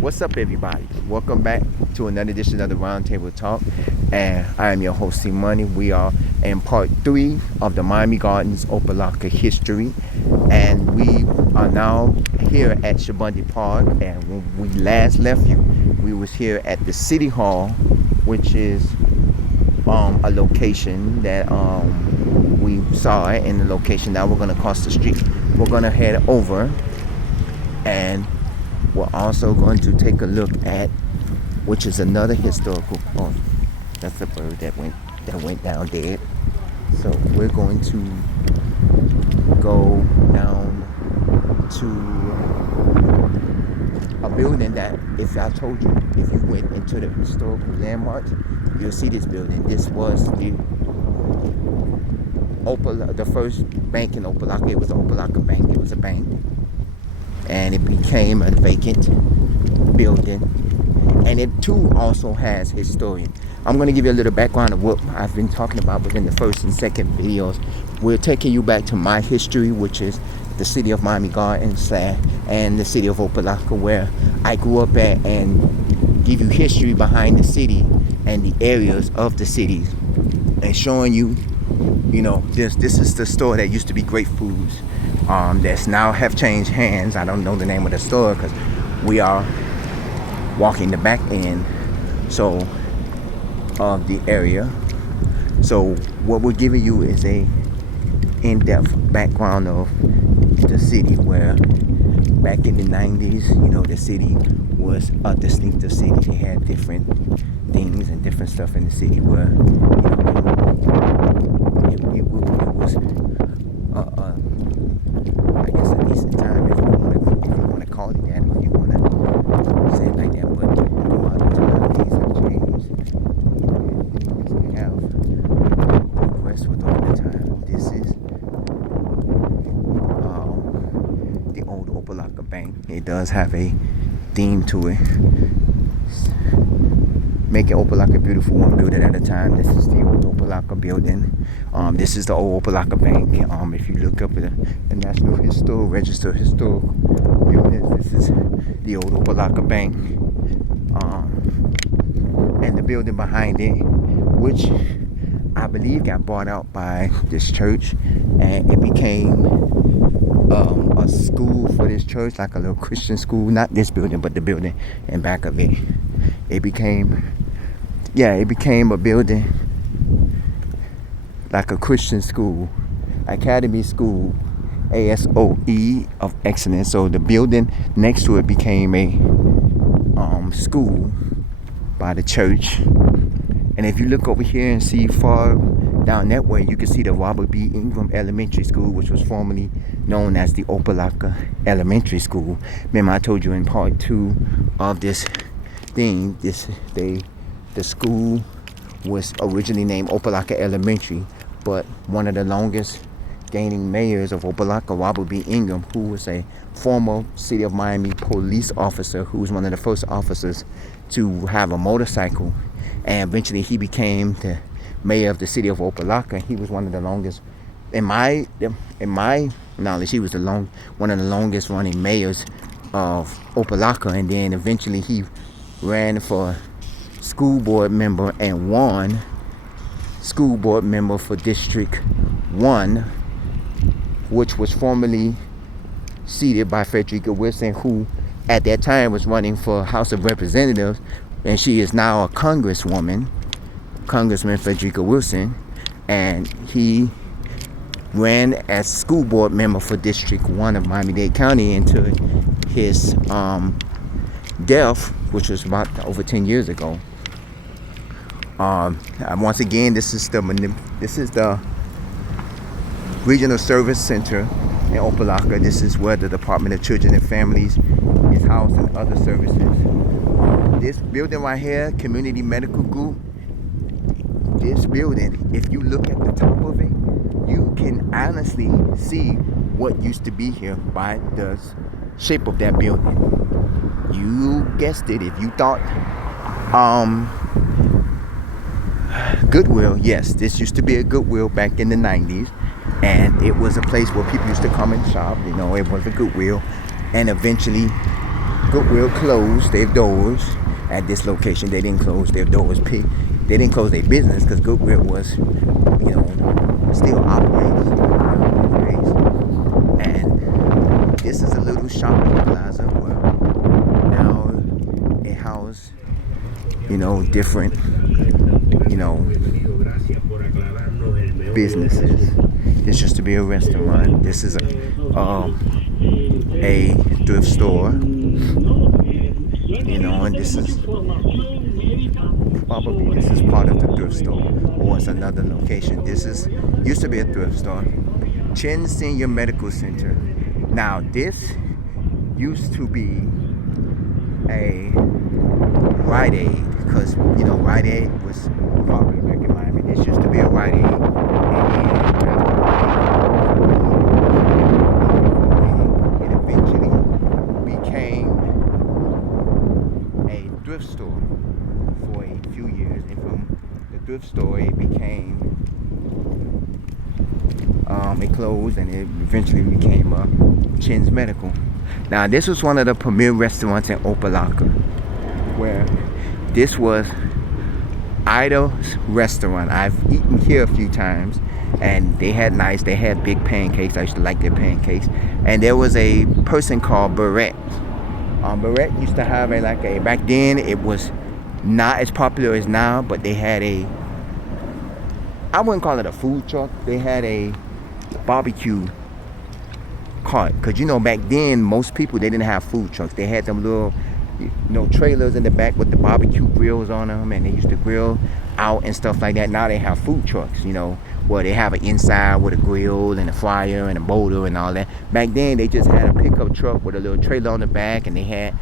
What's up, everybody? Welcome back to another edition of the Roundtable Talk. And I am your host, C Money. We are in part 3 of the Miami Gardens Opa-locka history. And we are now here at Shabundi Park. And when we last left you, we was here at the City Hall, which is a location that we saw it in the location. Now we're going to cross the street. We're going to head over, and we're also going to take a look at, which is another historical. Oh, that's a bird that went down dead. So we're going to go down to a building that, if I told you, if you went into the historical landmarks, you'll see this building. This was the first bank in Opa-locka. It was an Opa-locka bank. It was a bank, and it became a vacant building. And it too also has history. I'm going to give you a little background of what I've been talking about within the first and second videos. We're taking you back to my history, which is the city of Miami Gardens and the city of Opa-locka, where I grew up at, and give you history behind the city and the areas of the cities, and showing you, this is the store that used to be Great Foods, that's now have changed hands. I don't know the name of the store because we are walking the back end of the area. So what we're giving you is a in-depth background of the city, where back in the 90s, the city was a distinctive city. They had different things and different stuff in the city where it was I guess a decent time, if you want to call it that, if you want to say it like that. But throughout the time, things have changed, and things have progressed with all the time. This is the old Opa-locka Bank. It does have a theme to it, making Opa-locka beautiful, one building at a time. This is the old Opa-locka building. This is the old Opa-locka Bank. If you look up at the National Historic Register historical buildings, this is the old Opa-locka Bank. And the building behind it, which I believe got bought out by this church, and it became a school for this church, like a little Christian school. Not this building, but the building in back of it. It became a building like a Christian school, academy school, ASOE of excellence. So the building next to it became a school by the church. And if you look over here and see far down that way, you can see the Robert B. Ingram Elementary School, which was formerly known as the Opa-locka Elementary School. Remember, I told you in part 2 of this thing, the school was originally named Opa-locka Elementary, but one of the longest gaining mayors of Opa-locka, Robert B. Ingram, who was a former City of Miami police officer, who was one of the first officers to have a motorcycle, and eventually he became the mayor of the city of Opa-locka. He was one of the longest, in my knowledge, he was one of the longest running mayors of Opa-locka. And then eventually he ran for school board member and won school board member for District 1, which was formerly seated by Frederica Wilson, who at that time was running for House of Representatives, and she is now a congresswoman, Congressman Frederica Wilson. And he ran as school board member for District 1 of Miami-Dade County until his death, which was about over 10 years ago. Once again, this is the Regional Service Center in Opa-locka. This is where the Department of Children and Families is housed, and other services. This building right here, Community Medical Group, this building, if you look at the top of it, you can honestly see what used to be here by the shape of that building. You guessed it. If you thought Goodwill, yes, this used to be a Goodwill back in the 90s, and it was a place where people used to come and shop. It was a Goodwill, and eventually Goodwill closed their doors at this location. They didn't close their doors. They didn't close their business because Goodwill was, still operating. And this is a little shopping plaza where now they house, different, businesses. This used to be a restaurant. This is a thrift store, and this is part of the thrift store, or it's another location. This used to be a thrift store, Chin Senior Medical Center. Now this used to be a Rite Aid, because Rite Aid was popular back in Miami. This used to be a Rite Aid, and it eventually became a thrift store for a few years, and from the thrift store it became it closed, and it eventually became Chin's Medical. Now this was one of the premier restaurants in Opa-locka, where this was Ida's restaurant. I've eaten here a few times, and they had big pancakes. I used to like their pancakes. And there was a person called Barrett. Barrett used to have back then it was not as popular as now, but they had I wouldn't call it a food truck. They had a barbecue cart, because back then most people, they didn't have food trucks. They had them little trailers in the back with the barbecue grills on them, and they used to grill out and stuff like that. Now they have food trucks, where they have an inside with a grill and a fryer and a motor and all that. Back then they just had a pickup truck with a little trailer on the back, and they had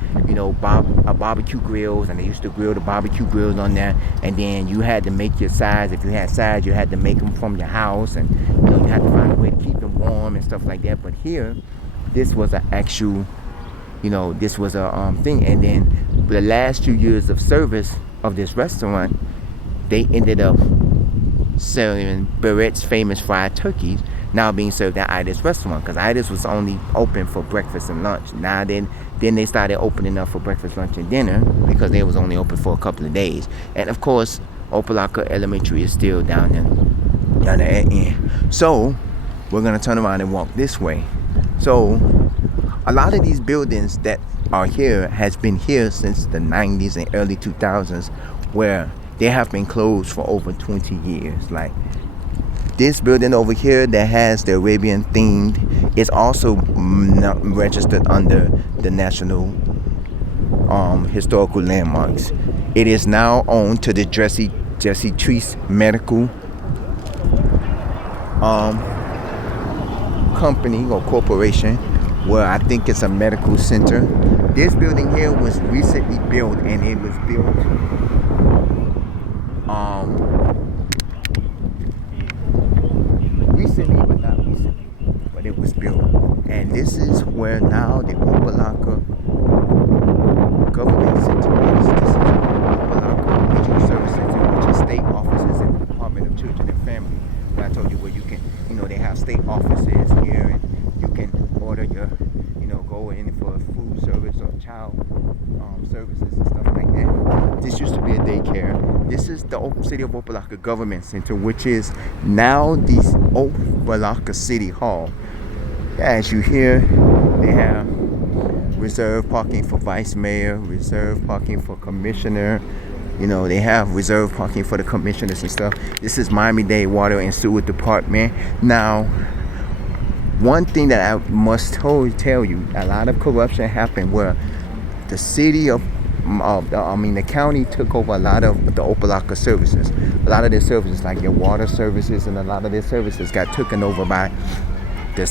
barbecue grills, and they used to grill the barbecue grills on there. And then you had to make your sides. If you had sides, you had to make them from your house, and you had to find a way to keep them warm and stuff like that. But here, this was an actual this was a thing. And then the last 2 years of service of this restaurant, they ended up serving Barrett's famous fried turkeys, now being served at Ida's restaurant, because Ida's was only open for breakfast and lunch. Now then they started opening up for breakfast, lunch, and dinner, because they was only open for a couple of days. And of course, Opa-locka Elementary is still down there at the end. So we're gonna turn around and walk this way. So a lot of these buildings that are here has been here since the 90s and early 2000s, where they have been closed for over 20 years. Like this building over here that has the Arabian themed is also not registered under the National Historical Landmarks. It is now owned to the Jesse Treese Medical company or corporation, where I think it's a medical center. This building here was recently built, and it was built recently, but not recently, but it was built. And this is where now the Opa-locka Government Center is. This is Opa-locka Regional Service Center, which is state offices in the Department of Children and Family. Where I told you where you can, they have state offices here, and you can order your, go in for food service or child services and stuff like that. This used to be a daycare. This is the City of Opa-locka Government Center, which is now the Opa-locka City Hall. As you hear, they have reserved parking for vice mayor, reserved parking for commissioner. They have reserved parking for the commissioners and stuff. This is Miami-Dade Water and Sewer Department. Now, one thing that I must tell you, a lot of corruption happened where the city the county took over a lot of the Opa-locka services. A lot of their services, like their water services, and a lot of their services got taken over by the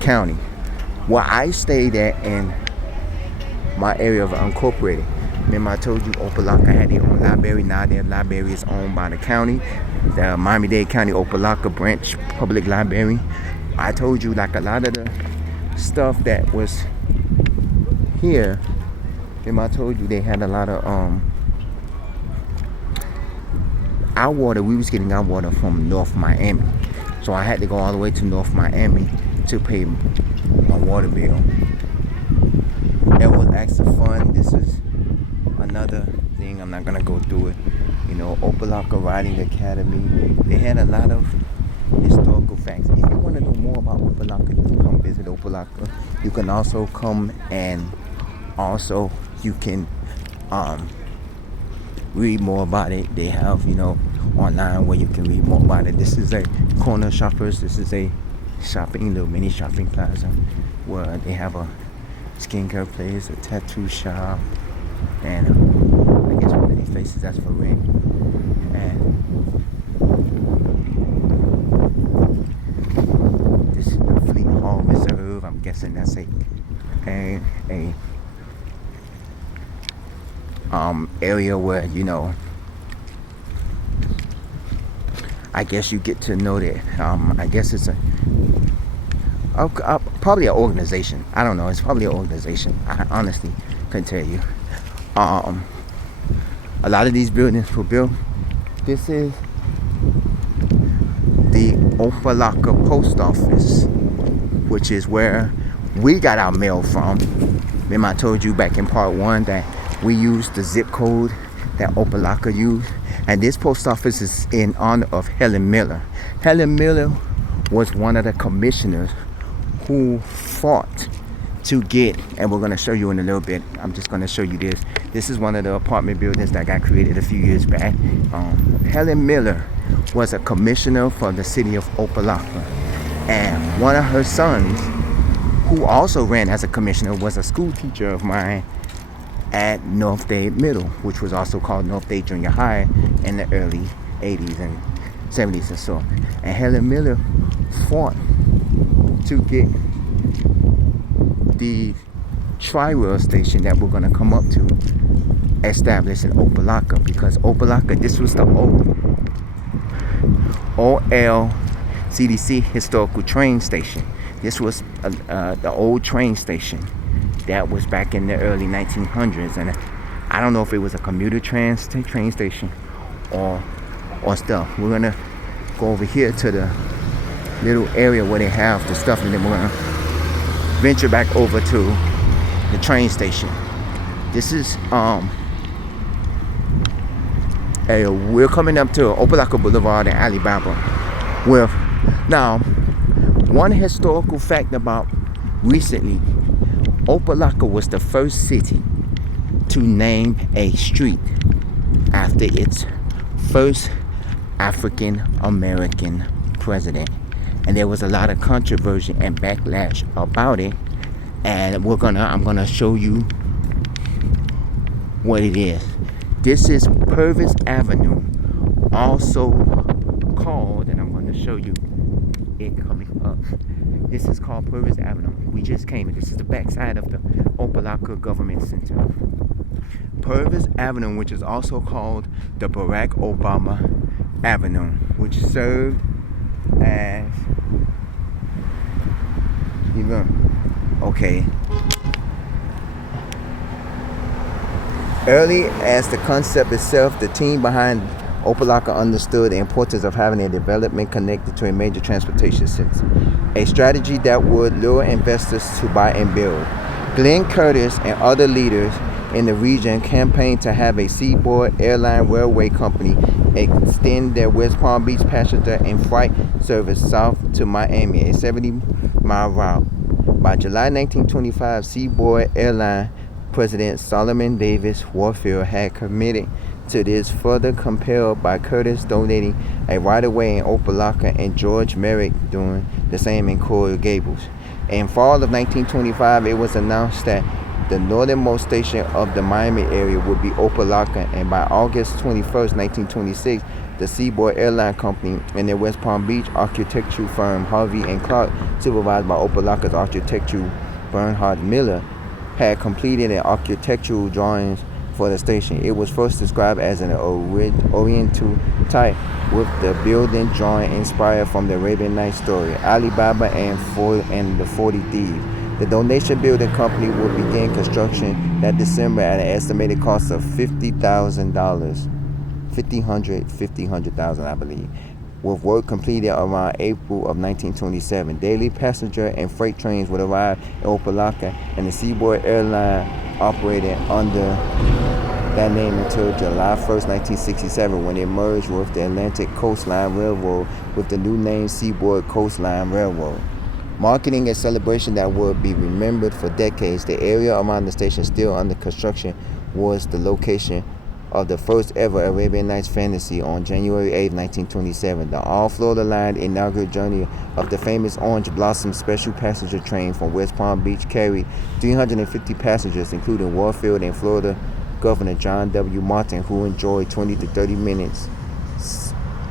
county. Where I stayed at in my area of unincorporated, remember I told you Opa-locka had their own library. Now their library is owned by the county, the Miami-Dade County Opa-locka Branch Public Library. I told you, like, a lot of the stuff that was here, I told you they had a lot of our water. We was getting our water from North Miami, so I had to go all the way to North Miami to pay my water bill. It was actually fun. This is another thing. I'm not gonna go through it. Opa-locka Riding Academy. They had a lot of historical facts. If you want to know more about Opa-locka, you can come visit Opa-locka. You can also come and also you can read more about it. They have online where you can read more about it. This is a corner shoppers. This is a little mini shopping plaza where they have a skincare place, a tattoo shop, and I guess one of these places that's for rent. And this is the Fleet Hall Reserve. I'm guessing that's a area where I guess you get to know that I guess it's probably an organization. I don't know. It's probably an organization. I honestly couldn't tell you. A lot of these buildings were built. This is the Opa-locka post office, which is where we got our mail from. Remember I told you back in part 1 that we used the zip code that Opa-locka used. And this post office is in honor of Helen Miller. Helen Miller was one of the commissioners who fought to get, and we're going to show you in a little bit. I'm just going to show you this. This is one of the apartment buildings that got created a few years back. Helen Miller was a commissioner for the city of Opa-locka. And one of her sons, who also ran as a commissioner, was a school teacher of mine at North Dade Middle, which was also called North Dade Junior High in the early 80s and 70s and so. And Helen Miller fought to get the tri-rail station that we're going to come up to established in Opa-locka, because Opa-locka, this was the old OL-CDC historical train station. This was the old train station that was back in the early 1900s, and I don't know if it was a commuter train station or stuff. We're gonna go over here to the little area where they have the stuff, and then we're gonna venture back over to the train station. This is we're coming up to Opa-locka Boulevard and Alibaba. Now, one historical fact about recently, Opa-locka was the first city to name a street after its first African American president. And there was a lot of controversy and backlash about it. And I'm gonna show you what it is. This is Purvis Avenue, also called, and I'm gonna show you it coming up. This is called Purvis Avenue. We just came in. This is the backside of the Opa-locka Government Center. Purvis Avenue, which is also called the Barack Obama Avenue, which served as early as the concept itself, the team behind Opa-locka understood the importance of having a development connected to a major transportation center, a strategy that would lure investors to buy and build. Glenn Curtis and other leaders in the region campaigned to have a Seaboard Airline Railway Company extend their West Palm Beach passenger and freight service south to Miami, a 70-mile route. By July 1925, Seaboard Airline President Solomon Davis Warfield had committed to this, further compelled by Curtis donating a right-of-way in Opa-locka and George Merrick doing the same in Coral Gables. In fall of 1925, it was announced that the northernmost station of the Miami area would be Opa-locka, and by August 21st, 1926, the Seaboard Airline Company and their West Palm Beach architectural firm Harvey and Clark, supervised by Opa-locka's architectural Bernhard Miller, had completed an architectural drawings for the station. It was first described as an Oriental type, with the building drawing inspired from the Arabian Nights story, Alibaba and the 40 Thieves. The donation building company will begin construction that December at an estimated cost of $50,000, $50,000, I believe. with work completed around April of 1927. Daily passenger and freight trains would arrive in Opa-locka, and the Seaboard Airline operated under that name until July 1st, 1967, when it merged with the Atlantic Coastline Railroad with the new name Seaboard Coastline Railroad. Marketing a celebration that would be remembered for decades, the area around the station still under construction was the location of the first ever Arabian Nights Fantasy on January 8, 1927. The all-Florida line inaugural journey of the famous Orange Blossom special passenger train from West Palm Beach carried 350 passengers, including Warfield and Florida Governor John W. Martin, who enjoyed 20 to 30 minutes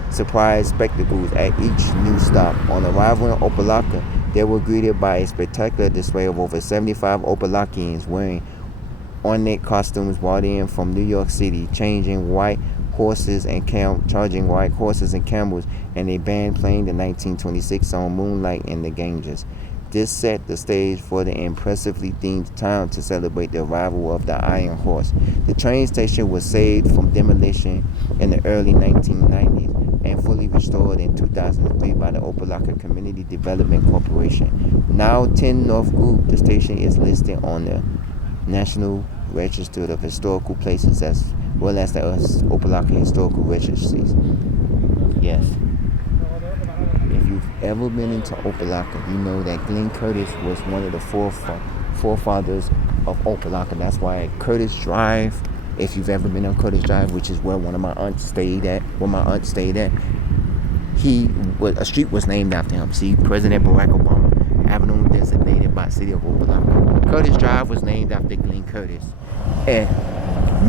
surprise spectacles at each new stop. On arrival in Opa-locka, they were greeted by a spectacular display of over 75 Opa-lockians wearing ornate costumes brought in from New York City, charging white horses and camels, and a band playing the 1926 song Moonlight in the Ganges. This set the stage for the impressively themed town to celebrate the arrival of the Iron Horse. The train station was saved from demolition in the early 1990s and fully restored in 2003 by the Opa-locka Community Development Corporation. Now 10 North Group, the station is listed on the National Register of Historical Places as well as the Opa-locka Historical Registries. Yes. If you've ever been into Opa-locka, you know that Glenn Curtis was one of the forefathers of Opa-locka. That's why Curtis Drive, if you've ever been on Curtis Drive, which is where my aunt stayed at, a street was named after him. See, President Barack Obama, avenue designated by the city of Opa-locka. Curtis Drive was named after Glenn Curtis. And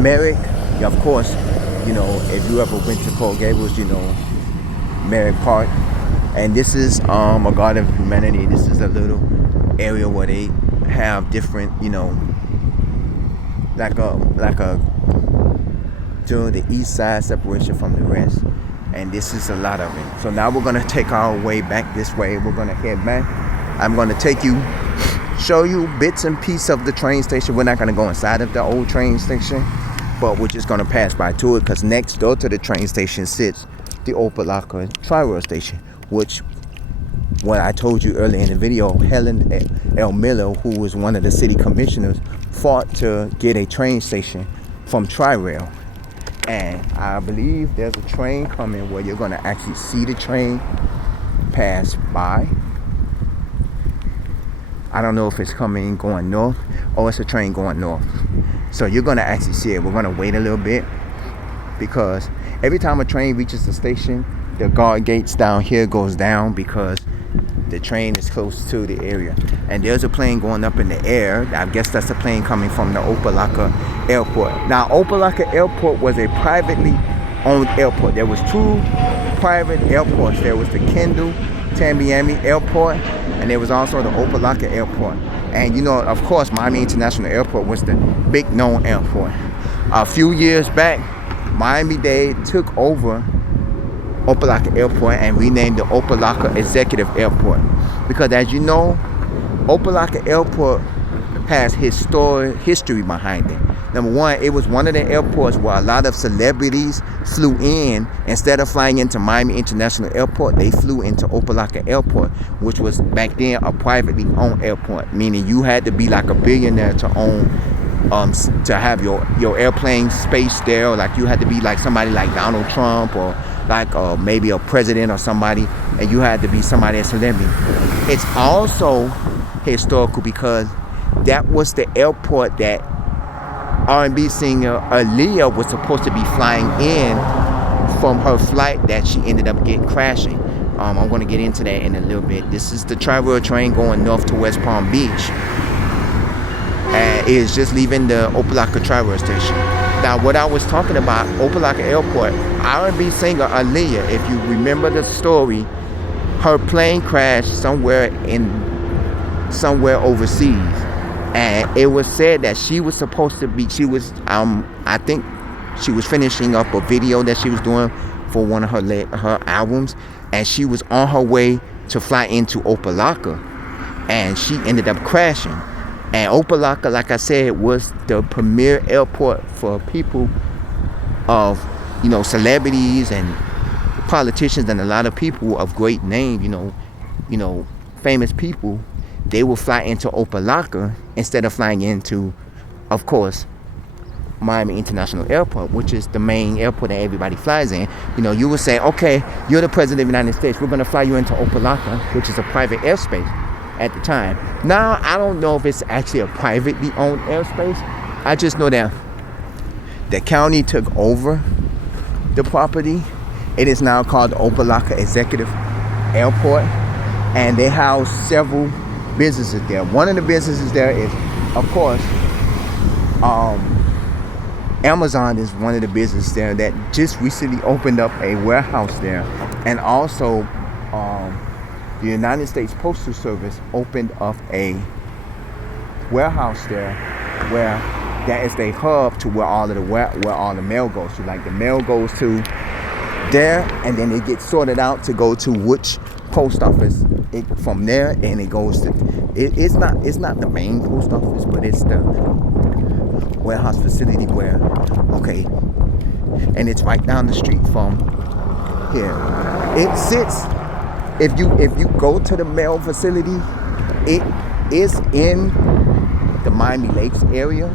Merrick, of course, if you ever went to Coral Gables, Merrick Park. And this is a Garden of Humanity. This is a little area where they have different, during the east side separation from the rest. And this is a lot of it. So now we're gonna take our way back this way. We're gonna head back. I'm gonna show you bits and pieces of the train station. We're not gonna go inside of the old train station, but we're just gonna pass by to it, because next door to the train station sits the Opa-locka Tri-Rail Station, which, what I told you earlier in the video, Helen L. Miller, who was one of the city commissioners, fought to get a train station from Tri-Rail. And I believe there's a train coming where you're gonna actually see the train pass by. I don't know if it's coming going north or it's a train going north. So you're gonna actually see it. We're gonna wait a little bit, because every time a train reaches the station, the guard gates down here goes down, because the train is close to the area. And there's a plane going up in the air. I guess that's a plane coming from the Opa-locka Airport. Now, Opa-locka Airport was a privately owned airport. There was two private airports. There was the Kendall Tamiami Airport, and there was also the Opa-locka Airport. And of course, Miami International Airport was the big known airport. A few years back, Miami-Dade took over Opa-locka Airport and renamed the Opa-locka Executive Airport, because as you know, Opa-locka Airport has history behind it. Number one, it was one of the airports where a lot of celebrities flew in. Instead of flying into Miami International Airport, they flew into Opa-locka Airport, which was back then a privately owned airport, meaning you had to be like a billionaire to own to have your airplane space there, or like you had to be like somebody like Donald Trump, or like maybe a president or somebody, and you had to be somebody that's celebrity. It's also historical because that was the airport that R&B singer Aaliyah was supposed to be flying in from her flight that she ended up crashing. I'm going to get into that in a little bit. This is the Tri-Rail train going north to West Palm Beach, and it is just leaving the Opa-locka Tri-Rail Station. Now, what I was talking about, Opa-locka Airport, R&B singer Aaliyah, if you remember the story, her plane crashed somewhere overseas, and it was said that she was supposed to be, I think she was finishing up a video that she was doing for one of her albums, and she was on her way to fly into Opa-locka, and she ended up crashing. And Opa-locka, like I said, was the premier airport for people of, celebrities and politicians and a lot of people of great name, famous people, they will fly into Opa-locka instead of flying into, of course, Miami International Airport, which is the main airport that everybody flies in. You would say, okay, you're the president of the United States. We're going to fly you into Opa-locka, which is a private airspace at the time. Now, I don't know if it's actually a privately owned airspace. I just know that the county took over the property. It is now called the Opa-locka Executive Airport, and they house several businesses there. One of the businesses there is, of course, Amazon is one of the businesses there that just recently opened up a warehouse there. And also, the United States Postal Service opened up a warehouse there where that is the hub to where all the mail goes to. Like the mail goes to there, and then it gets sorted out to go to which post office from there, and it goes to it's not the main post office, but it's the warehouse facility where, okay, and it's right down the street from here. It sits, if you go to the mail facility, it is in the Miami Lakes area,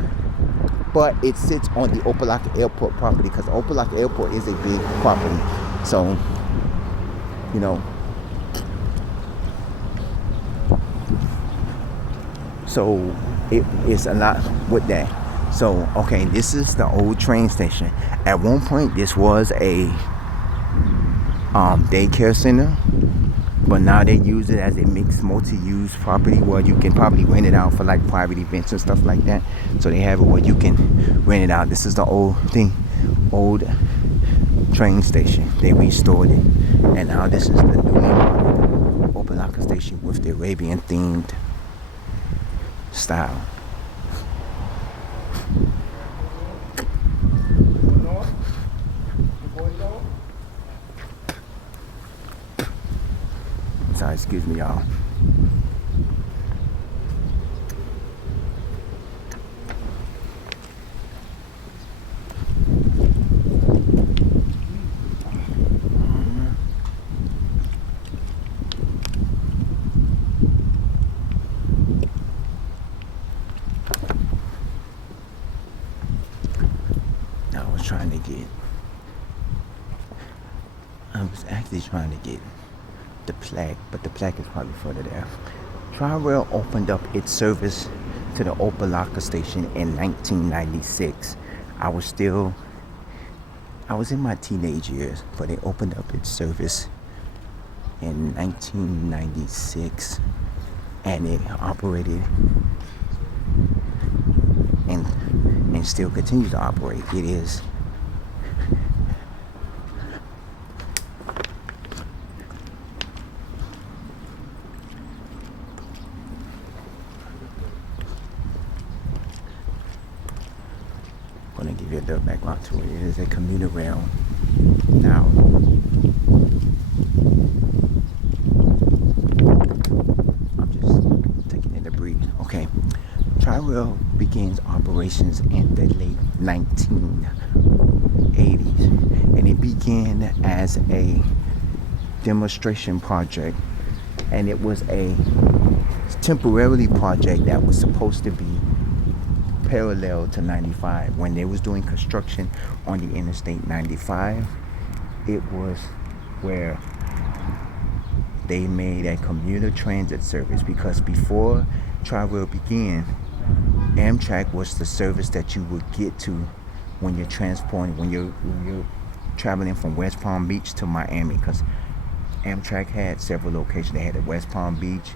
but it sits on the Opa-locka Airport property, because Opa-locka Airport is a big property. So, so it is a lot with that. So, okay, this is the old train station. At one point, this was a daycare center, but now they use it as a mixed multi-use property where you can probably rent it out for like private events and stuff like that. So they have it where you can rent it out. This is the old train station. They restored it, and now this is the new Opa-locka station with the Arabian themed style. Sorry, excuse me, y'all. I was actually trying to get the plaque, but the plaque is probably further there. Tri-Rail opened up its service to the Opa-locka station in 1996. I was in my teenage years, but they opened up its service in 1996, and it operated and still continues to operate. It is going to give you a little background to it. It is a commuter rail now. I'm just taking it to breathe. Okay. Tri-Rail begins operations in the late 1980s, and it began as a demonstration project, and it was a temporarily project that was supposed to be parallel to 95. When they was doing construction on the Interstate 95, it was where they made a commuter transit service, because before Tri-Rail began, Amtrak was the service that you would get to when you're transporting, when you're traveling from West Palm Beach to Miami, because Amtrak had several locations. They had a West Palm Beach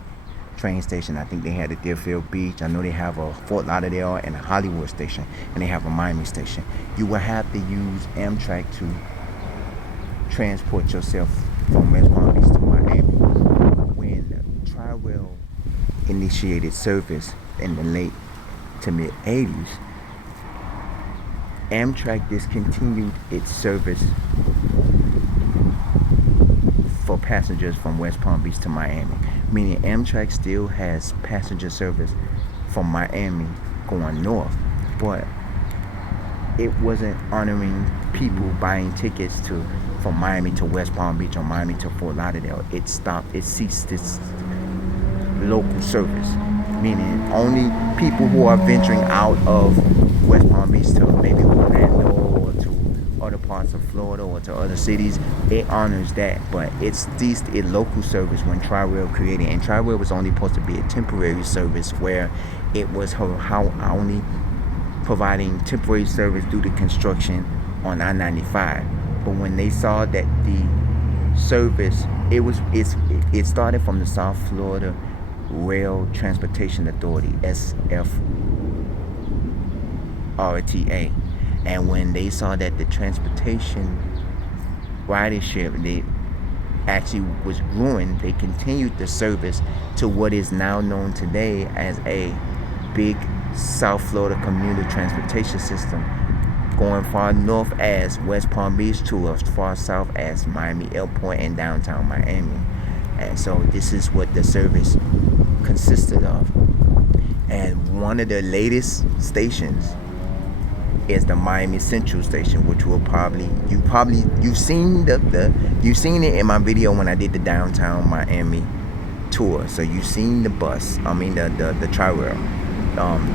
train station. I think they had a Deerfield Beach. I know they have a Fort Lauderdale and a Hollywood station, and they have a Miami station. You will have to use Amtrak to transport yourself from West Palm Beach to Miami. When Tri-Rail initiated service in the late to mid 80s, Amtrak discontinued its service for passengers from West Palm Beach to Miami, meaning Amtrak still has passenger service from Miami going north, but it wasn't honoring people buying tickets to from Miami to West Palm Beach or Miami to Fort Lauderdale. It stopped. It ceased its local service, meaning only people who are venturing out of West Palm Beach to maybe Orlando or to other parts of Florida or to other cities, it honors that. But it ceased its local service when Tri-Rail created, and Tri-Rail was only supposed to be a temporary service where it was how only providing temporary service due to construction on I-95. But when they saw that the service, it started from the South Florida Rail Transportation Authority, SFRTA, and when they saw that the transportation ridership they actually was growing, they continued the service to what is now known today as a big South Florida commuter transportation system, going far north as West Palm Beach to as far south as Miami Airport and downtown Miami. And so this is what the service consisted of. And one of the latest stations is the Miami Central station, which will you've seen you've seen it in my video when I did the downtown Miami tour. So you've seen the the Tri-Rail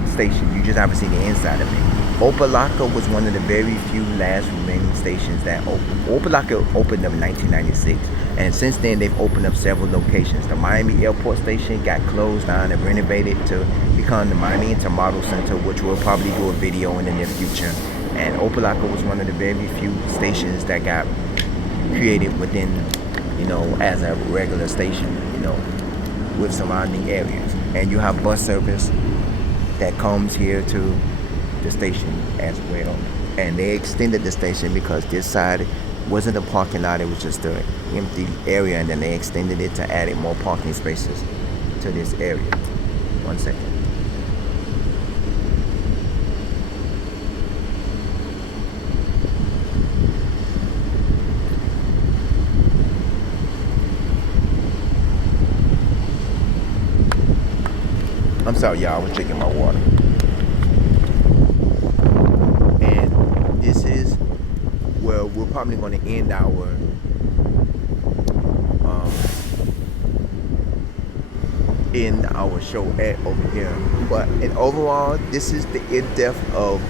station. You just haven't seen the inside of it. Opa-locka was one of the very few last remaining stations that opened. Opa-locka opened up in 1996, and since then they've opened up several locations. The Miami Airport station got closed down and renovated to become the Miami Intermodal Center, which we'll probably do a video in the near future. And Opa-locka was one of the very few stations that got created within, as a regular station, with surrounding areas. And you have bus service that comes here to the station as well. And they extended the station because this side wasn't a parking lot, it was just an empty area, and then they extended it to add more parking spaces to this area. 1 second. I'm sorry, y'all, I was drinking my water. And this is where we're probably going to end our show at over here. But overall, this is the in-depth of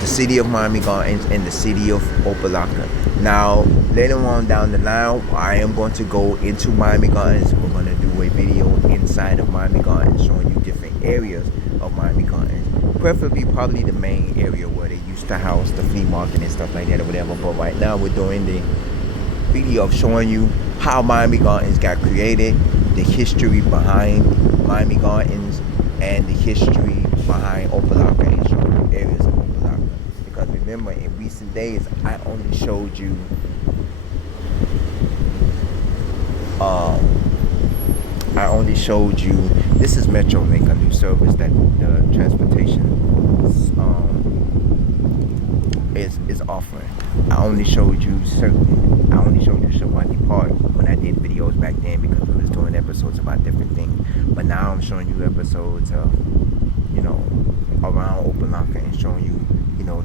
the city of Miami Gardens and the city of Opa-locka. Now, later on down the line, I am going to go into Miami Gardens. We're going to do a video inside of Miami Gardens showing you different areas of Miami Gardens. Preferably probably the main area where they used to house the flea market and stuff like that or whatever. But right now we're doing the video of showing you how Miami Gardens got created, the history behind Miami Gardens, and the history behind Opa-locka and showing you areas of Opa-locka. Because remember, in recent days, I only showed you this is Metrolink, a new service that the transportation is offering. I only showed you Shawati Park when I did videos back then because we was doing episodes about different things. But now I'm showing you episodes of, around Opa-locka and showing you,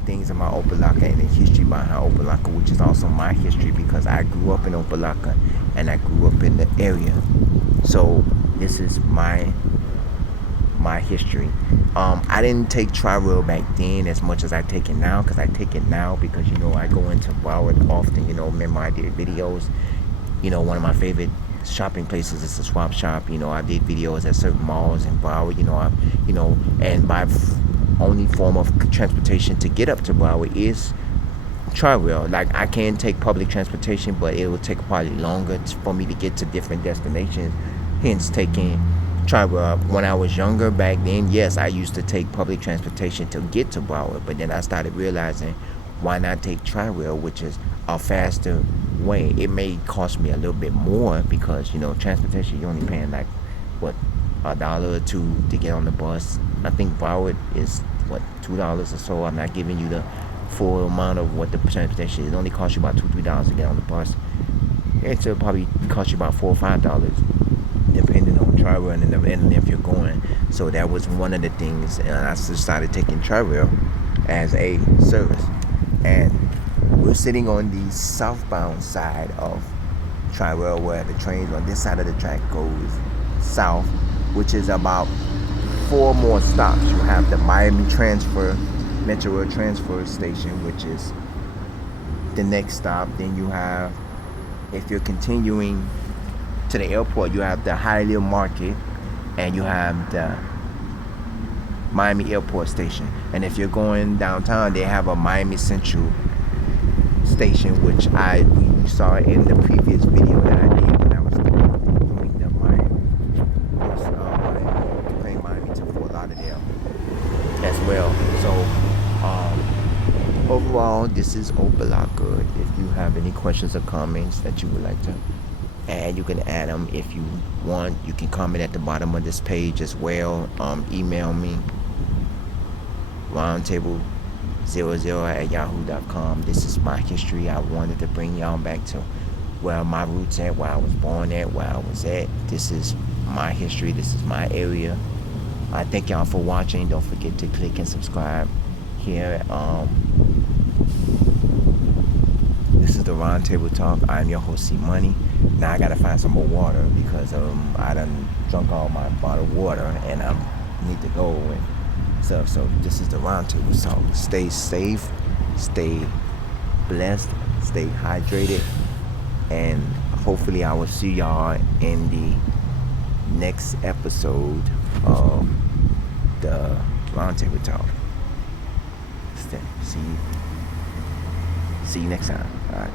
things about Opa-locka and the history behind Opa-locka, which is also my history because I grew up in Opa-locka and I grew up in the area. So this is my history. I didn't take Tri-Rail back then as much as I take it now, because I take it now because I go into Broward often. Remember I did videos. One of my favorite shopping places is the Swap Shop. I did videos at certain malls in Broward. And my only form of transportation to get up to Broward is Tri-Rail. Like, I can take public transportation, but it will take probably longer for me to get to different destinations. Hence taking Tri-Rail. When I was younger back then, yes, I used to take public transportation to get to Broward, but then I started realizing why not take Tri-Rail, which is a faster way. It may cost me a little bit more because transportation, you're only paying like what, $1 or $2 to get on the bus. I think Broward is what, $2 or so. I'm not giving you the full amount of what the transportation is. It only costs you about $2-3 to get on the bus. It'll probably cost you about $4 or $5 depending on Tri-Rail and if you're going. So that was one of the things, and I just started taking Tri-Rail as a service. And we're sitting on the southbound side of Tri-Rail, where the trains on this side of the track goes south, which is about 4 more stops. You have the Miami Transfer, Metro Rail Transfer Station, which is the next stop. Then you have, if you're continuing to the airport, you have the Hialeah Market, and you have the Miami Airport Station. And if you're going downtown, they have a Miami Central Station, which we saw in the previous video that I did when I was doing the Miami to Fort Lauderdale as well. So overall, this is Opa-locka. If you have any questions or comments that you would like to add, you can add them. If you want, you can comment at the bottom of this page as well. Email me, roundtable00@yahoo.com. This is my history. I wanted to bring y'all back to where my roots at, where I was born at, where I was at. This is my history. This is my area. I thank y'all for watching. Don't forget to click and subscribe here. This is the Roundtable Talk. I'm your host, C Money. Now I gotta find some more water because I done drunk all my bottled water and I need to go and stuff. So this is the Roundtable Talk. Stay safe, stay blessed, stay hydrated, and hopefully I will see y'all in the next episode of the Roundtable Talk. See you next time. All right.